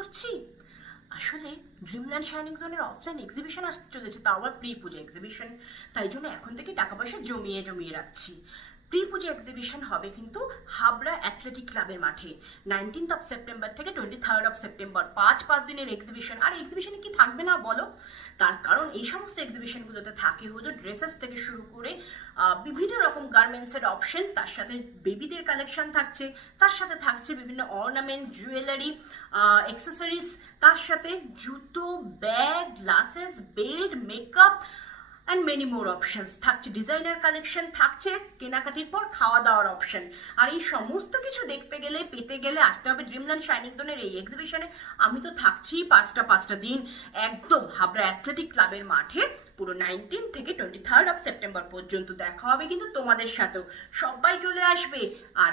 করছি? আসলে Dreamland shining জোনের অফলাইন এক্সিবিশন আসতে চলেছে, তাও আবার প্রি পুজো এক্সিবিশন। তাই জন্য এখন থেকে টাকা পয়সা জমিয়ে জমিয়ে রাখছি। প্রি পুজো এক্সিবিশন হবে কিন্তু হাবড়া অ্যাথলেটিক ক্লাবের মাঠে 19 সেপ্টেম্বর থেকে 23 সেপ্টেম্বর। 5 দিনের এক্সিবিশন। আর এক্সিবিশনে কি থাকবে না বলো? তার কারণ এই সমস্ত এক্সিবিশনগুলোতে থাকে হলো ড্রেসেস থেকে শুরু করে বিভিন্ন রকম গার্মেন্টসের অপশন, তার সাথে বেবিদের কালেকশন থাকছে, তার সাথে থাকছে বিভিন্ন অর্নামেন্টস, জুয়েলারি, অ্যাক্সেসরিজ, তার সাথে জুতো, bag, glasses, belt, makeup and many more options থাকছে। ডিজাইনার কালেকশন থাকছে, কেনাকাটির পর খাওয়া দাওয়ার অপশন। আর এই সমস্ত কিছু দেখতে গেলে, পেতে গেলে আসতে হবে ড্রিমল্যান্ড শাইনিং জোনের এই এক্সিবিশনে। আমি তো থাকছি পাঁচটা দিন একদম হাবড়া অ্যাথলেটিক ক্লাবের মাঠে, পুরো 19 থেকে 23 সেপ্টেম্বর পর্যন্ত। দেখা হবে কিন্তু তোমাদের সাথেও, সবাই চলে আসবে। আর